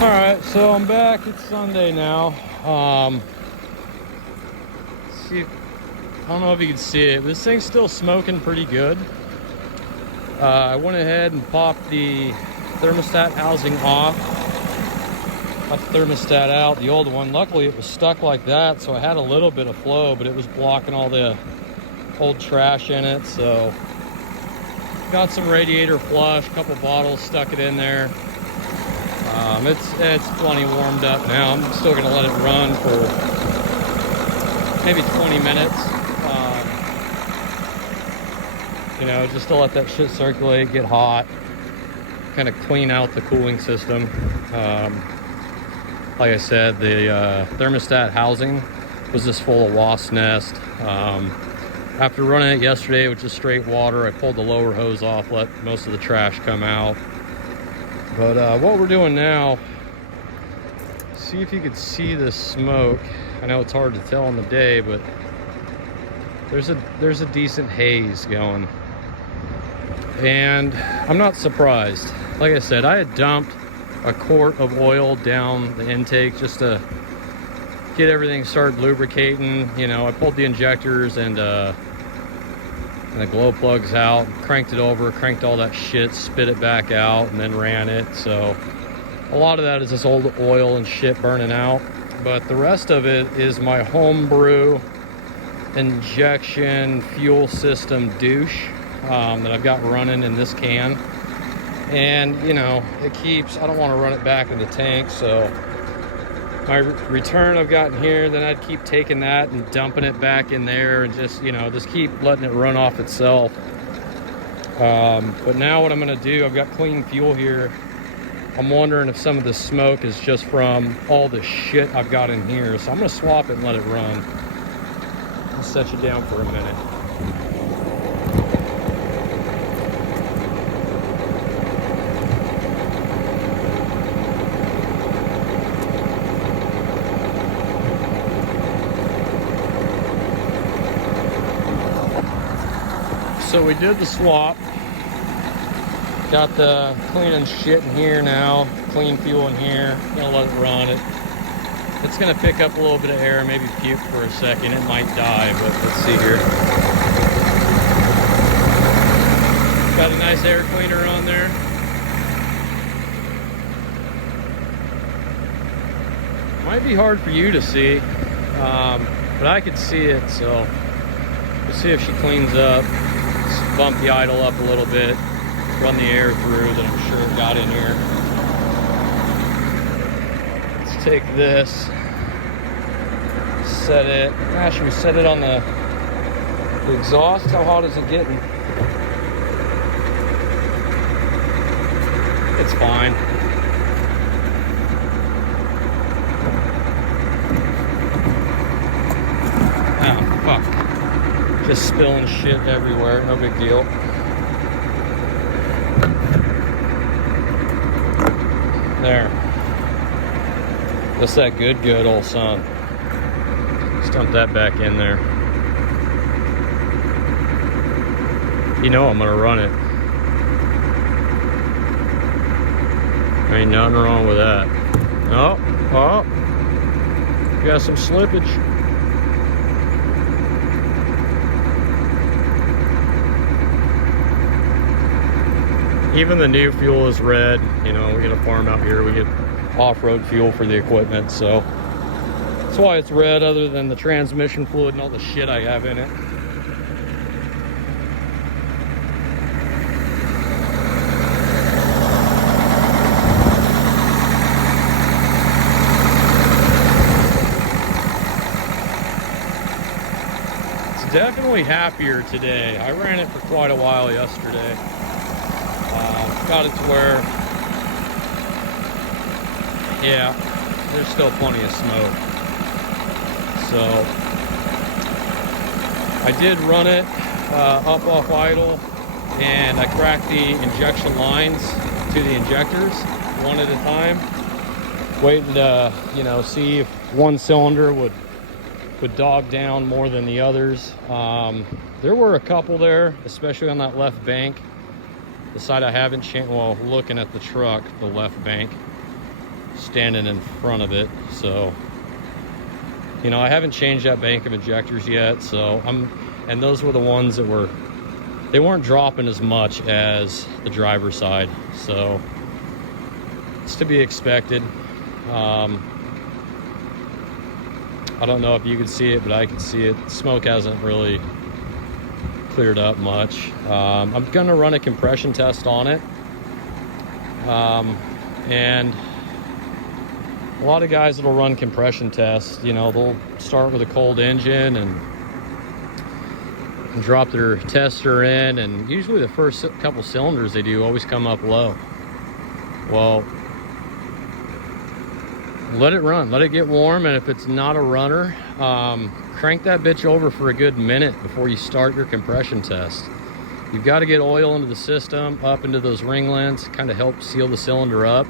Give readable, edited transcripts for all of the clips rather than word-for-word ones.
All right, so I'm back. It's Sunday now. See, I don't know if you can see it, but this thing's still smoking pretty good. I went ahead and popped the thermostat housing off. Got the thermostat out, the old one. Luckily, it was stuck like that, so I had a little bit of flow, but it was blocking all the old trash in it. So, got some radiator flush, a couple bottles, stuck it in there. It's plenty warmed up now. I'm still gonna let it run for maybe 20 minutes. Just to let that shit circulate, get hot, kind of clean out the cooling system. Like I said, the thermostat housing was just full of wasp nest. After running it yesterday with just straight water, I pulled the lower hose off, let most of the trash come out. But what we're doing now, see if you could see the smoke. I know it's hard to tell in the day, but there's a decent haze going. And I'm not surprised. Like I said, I had dumped a quart of oil down the intake just to get everything started lubricating. I pulled the injectors and the glow plugs out, cranked it over, cranked all that shit, spit it back out, and then ran it. So a lot of that is this old oil and shit burning out. But the rest of it is my homebrew injection fuel system douche that I've got running in this can. And, it keeps, I don't want to run it back in the tank, so my return I've gotten here, then I'd keep taking that and dumping it back in there and just keep letting it run off itself. But now what I'm going to do, I've got clean fuel here. I'm wondering if some of the smoke is just from all the shit I've got in here. So I'm going to swap it and let it run. I'll set you down for a minute. So we did the swap. Got the cleaning shit in here now. Clean fuel in here. Gonna let it run. It's gonna pick up a little bit of air, maybe puke for a second. It might die, but let's see here. Got a nice air cleaner on there. Might be hard for you to see, but I could see it, so we'll see if she cleans up. Bump the idle up a little bit, run the air through that I'm sure it got in here. Let's take this, set it. Should we set it on the exhaust? How hot is it getting? It's fine. Oh, fuck. Just spilling shit everywhere, no big deal. There. That's that good old son. Just dump that back in there. I'm gonna run it. Ain't nothing wrong with that. Oh, got some slippage. Even the new fuel is red. We get a farm out here. We get off-road fuel for the equipment, so that's why it's red, other than the transmission fluid and all the shit I have in it. It's definitely happier today. I ran it for quite a while yesterday. Got it to where, yeah, there's still plenty of smoke. So I did run it up off idle, and I cracked the injection lines to the injectors one at a time, waiting to see if one cylinder would dog down more than the others. There were a couple there, especially on that left bank. The side I haven't changed, well, looking at the truck, the left bank. standing in front of it. So, you know, I haven't changed that bank of injectors yet. So and those were the ones that they weren't dropping as much as the driver's side. So it's to be expected. I don't know if you can see it, but I can see it. Smoke hasn't really cleared up much. I'm gonna run a compression test on it. And a lot of guys that'll run compression tests, you know, they'll start with a cold engine and drop their tester in, and usually the first couple cylinders they do always come up low. Well, let it run, let it get warm, and if it's not a runner, crank that bitch over for a good minute before you start your compression test. You've got to get oil into the system, up into those ringlets, kind of help seal the cylinder up.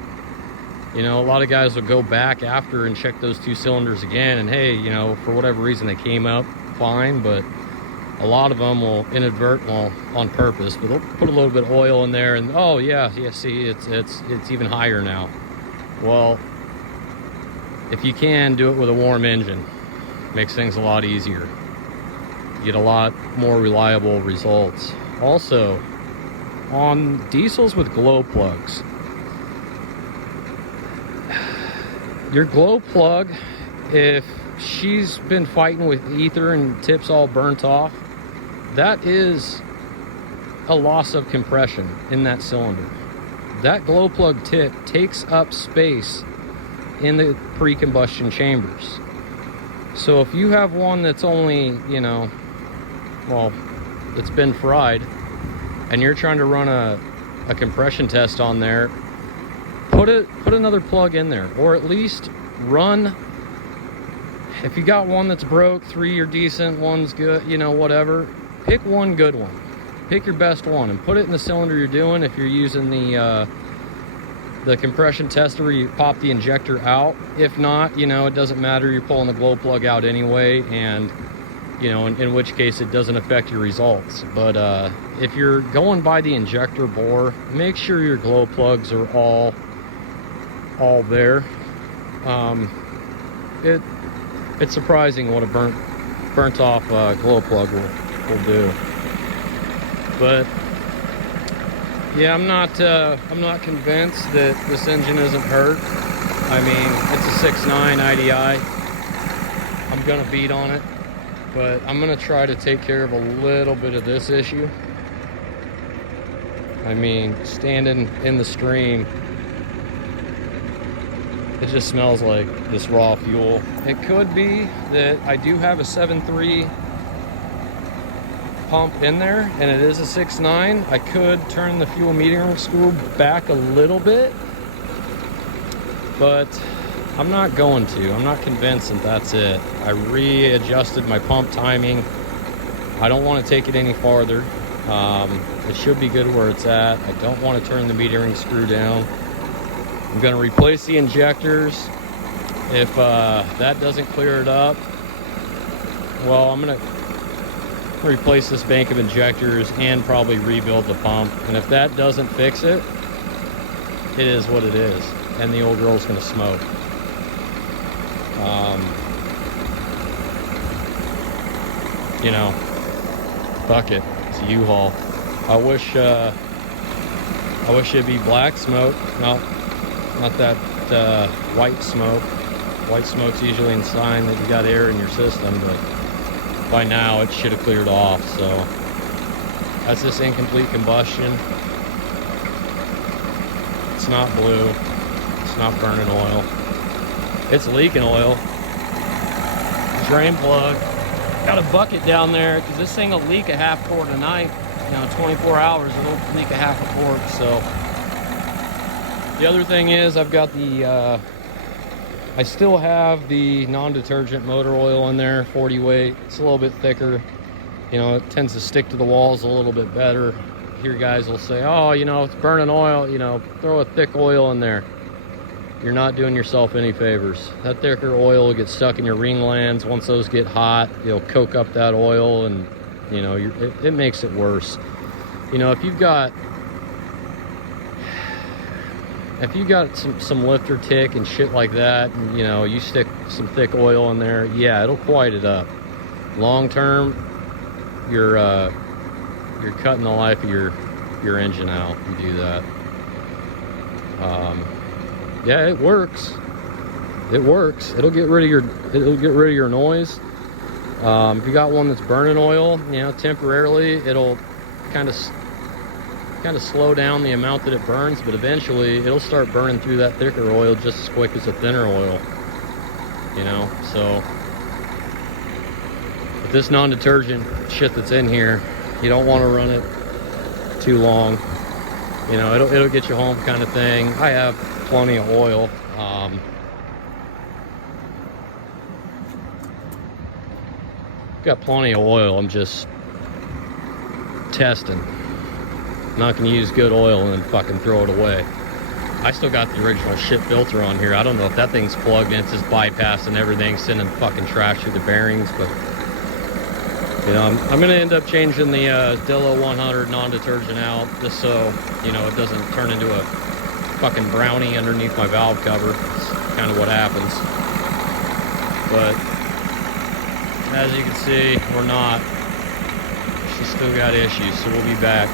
You know, a lot of guys will go back after and check those 2 cylinders again, and hey, you know, for whatever reason they came up fine, but a lot of them will on purpose, but they'll put a little bit of oil in there, and oh yeah, see, it's even higher now. Well, if you can, do it with a warm engine. Makes things a lot easier. You get a lot more reliable results. Also, on diesels with glow plugs, your glow plug, if she's been fighting with ether and tips all burnt off, that is a loss of compression in that cylinder. That glow plug tip takes up space in the pre-combustion chambers. So if you have one that's only, you know, well, it's been fried, and you're trying to run a compression test on there, put another plug in there, or at least run. If you got one that's broke, 3 are decent, one's good, you know, whatever, pick one good one. Pick your best one and put it in the cylinder you're doing. If you're using the compression tester where you pop the injector out. If not, you know, it doesn't matter, you're pulling the glow plug out anyway, and you know, in which case it doesn't affect your results. But if you're going by the injector bore, make sure your glow plugs are all there. It's surprising what a burnt off glow plug will do. But yeah, I'm not convinced that this engine isn't hurt. I mean, it's a 6.9 IDI. I'm gonna beat on it, but I'm gonna try to take care of a little bit of this issue. I mean, standing in the stream, it just smells like this raw fuel. It could be that I do have a 7.3 pump in there, and it is a 6.9. I could turn the fuel metering screw back a little bit, but I'm not going to. I'm not convinced that that's it. I readjusted my pump timing. I don't want to take it any farther. It should be good where it's at. I don't want to turn the metering screw down. I'm going to replace the injectors. If that doesn't clear it up, well, I'm going to replace this bank of injectors and probably rebuild the pump. And if that doesn't fix it, it is what it is, and the old girl's gonna smoke. You know, fuck it, it's a U-Haul. I wish it'd be black smoke. No, not that white smoke. White smoke's usually a sign that you got air in your system, but by now it should have cleared off. So that's this incomplete combustion. It's not blue, it's not burning oil, it's leaking oil. Drain plug, got a bucket down there because this thing will leak a half quart a night. You know, 24 hours it'll leak a half a quart. So the other thing is, I've got the I still have the non-detergent motor oil in there, 40 weight. It's a little bit thicker. You know, it tends to stick to the walls a little bit better. Here guys will say, oh, you know, it's burning oil, you know, throw a thick oil in there. You're not doing yourself any favors. That thicker oil will get stuck in your ring lands. Once those get hot, you'll coke up that oil, and, you know, it makes it worse. You know, if you've got if you got some lifter tick and shit like that, and you know, you stick some thick oil in there, yeah, it'll quiet it up. Long term, you're cutting the life of your engine out. You do that. Yeah, it works. It works. It'll get rid of your noise. If you got one that's burning oil, you know, temporarily it'll kind of slow down the amount that it burns, but eventually it'll start burning through that thicker oil just as quick as a thinner oil. You know, so with this non-detergent shit that's in here, you don't want to run it too long. You know, it'll get you home kind of thing. I have plenty of oil. Got plenty of oil. I'm just testing. I'm not gonna use good oil and then fucking throw it away. I still got the original shit filter on here. I don't know if that thing's plugged in. It's just bypassing everything, sending fucking trash through the bearings, but you know, I'm gonna end up changing the Dillo 100 non-detergent out just so, you know, it doesn't turn into a fucking brownie underneath my valve cover. It's kind of what happens. But as you can see, we're not. She's still got issues, so we'll be back.